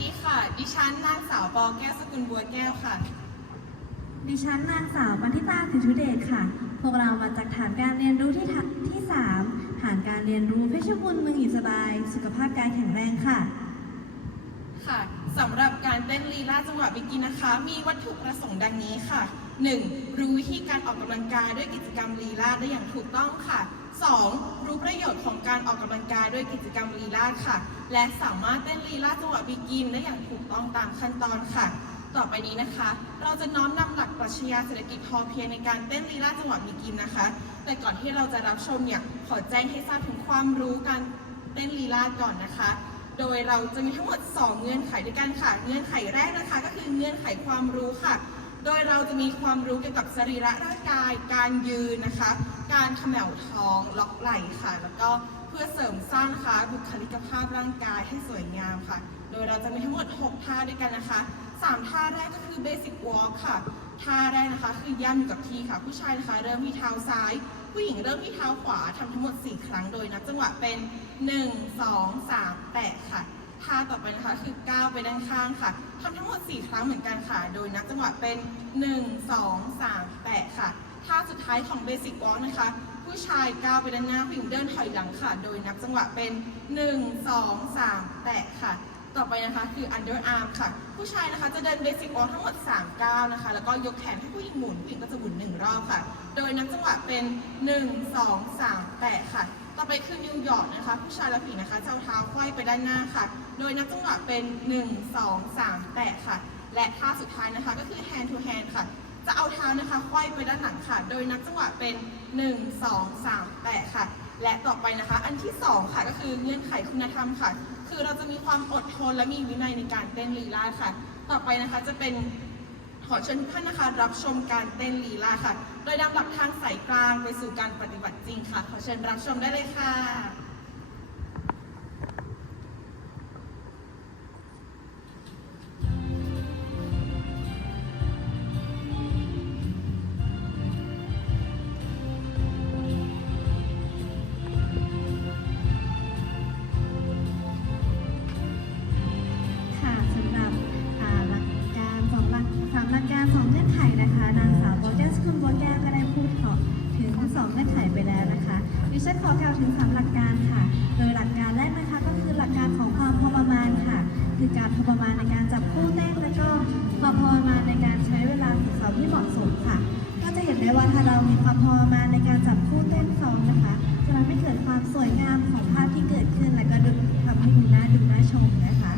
ดีค่ะ ดิฉันนางสาวปอแก้วสกุลบัวแก้วค่ะ ดิฉันนางสาวปันทิตาสิทุเดชค่ะ พวกเรามาจากฐานการเรียนรู้ที่ทะที่3ฐานการเรียนรู้เพชรบุญเมืองอยู่สบาย สุขภาพกายแข็งแรงค่ะ ค่ะสำหรับการเต้นลีลาจังหวะบิกินนะคะ มีวัตถุประสงค์ดังนี้ค่ะ 1. รู้วิธีการออกกำลังกายด้วยกิจกรรมลีลาได้อย่างถูกต้องค่ะ 2. รู้ประโยชน์ของการออกกำลังกายด้วยกิจกรรมลีลาค่ะ และสามารถเต้นลีลาจังหวะบิกินได้อย่างถูกต้องตามขั้นตอนค่ะ ต่อไปนี้นะคะ เราจะน้อมนำหลักปรัชญาเศรษฐกิจพอเพียงในการเต้นลีลาจังหวะบิกินนะคะ แต่ก่อนที่เราจะรับชมเนี่ยขอแจ้งให้ทราบถึงความรู้การเต้นลีลาก่อนนะคะ โดยเราจะมีทั้งหมด 2 เงื่อนไขด้วยกันค่ะ เงื่อนไขแรกนะคะ ก็คือเงื่อนไขความรู้ค่ะ โดยเราจะมีความรู้เกี่ยวกับสรีระร่างกาย การยืนนะคะ การขมวท้องล็อกไหล่ค่ะ แล้วก็เพื่อเสริมสร้างนะคะบุคลิกภาพร่างกายให้สวยงามค่ะ โดยเราจะมีทั้งหมด 6 ท่าด้วยกันนะคะ 3 ท่าแรกก็คือ basic walk ค่ะ ท่าแรกนะคะคือย่ำอยู่กับที่ค่ะ ผู้ชายนะคะเริ่มที่เท้าซ้าย ผู้หญิงเริ่มที่เท้าขวาทำทั้งหมด 4 ครั้งโดยนับจังหวะเป็น 1 2 3แตะค่ะ ท่าต่อไปนะคะคือก้าวไปด้านข้างค่ะทำทั้งหมด 4 ครั้งเหมือนกันค่ะ โดยนับจังหวะเป็น 1 2 3แตะค่ะ ท่าสุดท้ายของ Basic Walk นะคะ ผู้ชายก้าวไปด้านหน้าผู้หญิงเดินถอยหลังค่ะ โดยนับจังหวะเป็น 1 2 3แตะค่ะ ต่อไปนะคะคือ underarm ค่ะ ผู้ชายนะคะจะเดิน basic walk ทั้งหมด 3 ก้าวนะคะ แล้วก็ยกแขนให้ผู้หญิงหมุนผู้หญิงก็จะหมุน 1 รอบค่ะ โดยนับจังหวะเป็น 1 2 3แตะค่ะ ต่อไปคือนิวยอร์กนะคะ ผู้ชายและผู้หญิงนะคะจะเอาเท้าไขว้ไปด้านหน้าค่ะ โดยนับจังหวะเป็น 1 2 3แตะค่ะ และท่าสุดท้ายนะคะก็คือ hand to hand ค่ะ จะเอาเท้านะคะไขว้ไปด้านหลังค่ะ โดยนับจังหวะเป็น 1 2 3แตะค่ะ และต่อไปนะคะ อันที่ 2 ค่ะก็คือเงื่อนไขคุณธรรมค่ะ คือเราจะมีความอดทนและมีวินัยในการเต้นลีลาค่ะ ต่อไปนะคะจะเป็น ขอเชิญทุกท่านนะคะ รับชมการเต้นลีลาค่ะ โดยนำหลักทางสายกลางไปสู่การปฏิบัติจริงค่ะ ขอเชิญรับชมได้เลยค่ะ ฉันขอกล่าวถึงสามหลักการค่ะ โดยหลักการแรกนะคะก็คือหลักการของความพอประมาณค่ะ คือการพอประมาณในการจับคู่เต้นแล้วก็ความพอประมาณในการใช้เวลาฝึกซ้อมที่เหมาะสมค่ะ ก็จะเห็นได้ว่าถ้าเรามีความพอประมาณในการจับคู่เต้นซ้อมนะคะ จะทำให้เกิดความสวยงามของภาพที่เกิดขึ้น และก็ดูทำให้ดูน่าดูน่าชมนะคะ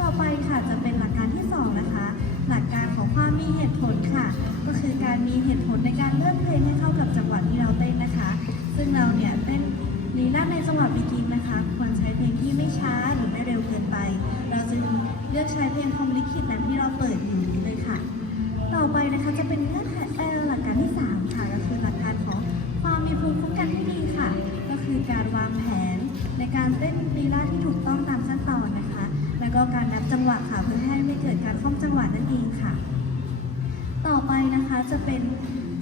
ต่อไปค่ะจะเป็นหลักการที่สองนะคะ หลักการของความมีเหตุผลค่ะ ก็คือการมีเหตุผลในการเลือกเพลงให้เข้ากับจังหวะที่เราเต้นนะคะ ซึ่งเราเนี่ย กินนะคะ ควรใช้เพลงที่ไม่ช้าหรือไม่เร็วเกินไป เราจึงเลือกใช้เพลงพรหมลิขิตนั้นที่เราเปิดอยู่นี้เลยค่ะ ต่อไปนะคะจะเป็นเงื่อนไขหลักการที่ 3 ค่ะก็คือหลักการของความมีภูมิคุ้มกันที่ดีค่ะ ก็คือการวางแผน ในการเต้นลีลาที่ถูกต้องตามขั้นตอนนะคะ แล้วก็การนับจังหวะค่ะเพื่อให้ไม่เกิดการข้อมจังหวะนั่นเองค่ะ ต่อไปนะคะจะเป็น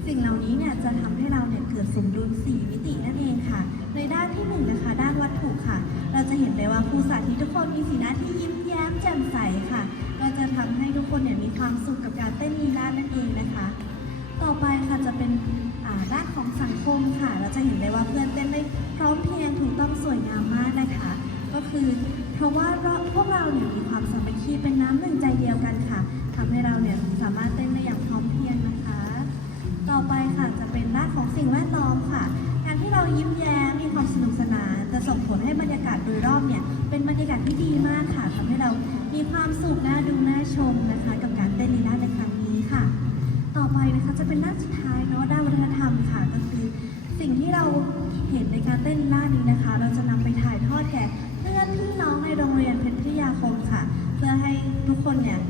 สิ่งเหล่านี้เนี่ยจะทำให้เราเนี่ยเกิดสมดุล4มิตินั่นเองค่ะ ในด้านที่1นงนะคะ กคนมีสีหน้าที่ยิ้มแย้มแจ่มใสค่ะ ก็จะทำให้ทุกคนเนี่ยมีความสุขกับการเต้นลีลานั่นเองนะคะ ต่อไปค่ะจะเป็นอ่าด้านของสังคมค่ะ เราจะเห็นได้ว่าเพื่อนเต้นได้พร้อมเพรียงถูกต้องสวยงามมากนะคะ ก็คือเพราะว่าพวกเราเนี่ยมีความสามัคคีเป็นน้ำหนึ่งใจเดียวกันค่ะ ที่ดีมากค่ะทำให้เรามีความสุขน่าดูน่าชมนะคะ กับการเต้นลีลาในครั้งนี้ค่ะ ต่อไปนะคะจะเป็นด้านสุดท้ายเนาะด้านวัฒนธรรมค่ะก็คือสิ่งที่เราเห็นในการเต้นลีลานี้นะคะ เราจะนำไปถ่ายทอดแก่เพื่อนพี่น้องในโรงเรียนเพชรพิทยาคมค่ะ เพื่อให้ทุกคนเนี่ย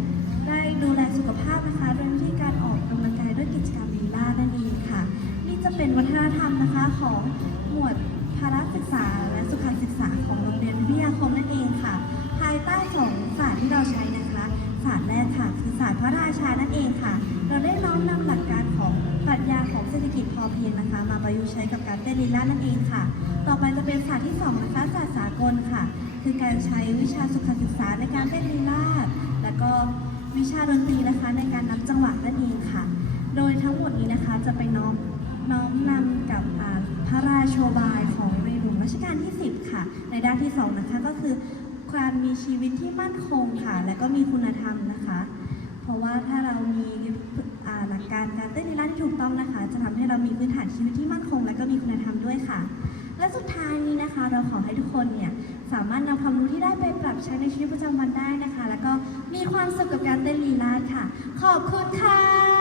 ได้ดูแลสุขภาพนะคะดยวิธีการออกกำลังกายด้วยกิจกรรมลีลานั่นเองค่ะ นี่จะเป็นวัฒนธรรมนะคะของหมวดพาระศึกษาและสุขศึกษาของ ที่เราใช้นะคะศาสตร์แรกค่ะคือศาสตร์พระราชานั่นเองค่ะ เราได้น้อมนำหลักการของปรัชญาของเศรษฐกิจพอเพียงนะคะ มาประยุกต์ใช้กับการเต้นลีลานั่นเองค่ะ ต่อไปจะเป็นศาสตร์ที่สองนะคะศาสตร์สากลค่ะ คือการใช้วิชาสุขศึกษาในการเต้นลีลาศแล้วก็วิชาดนตรีนะคะในการนับจังหวะนั่นเองค่ะ โดยทั้งหมดนี้นะคะจะไปน้อมน้อมนำกับพระราโชบายของในหลวงรัชกาลที่ 10 ค่ะ ในด้านที่สองนะคะก็คือ การมีชีวิตที่มั่นคงค่ะ และก็มีคุณธรรมนะคะ เพราะว่าถ้าเรามีหลักการการเต้นลีลาที่ถูกต้องนะคะ จะทำให้เรามีพื้นฐานชีวิตที่มั่นคง และก็มีคุณธรรมด้วยค่ะ และสุดท้ายนี้นะคะ เราขอให้ทุกคนเนี่ยสามารถนำความรู้ที่ได้ไปปรับใช้ในชีวิตประจำวันได้นะคะ แล้วก็มีความสุขกับการเต้นลีลาศค่ะ ขอบคุณค่ะ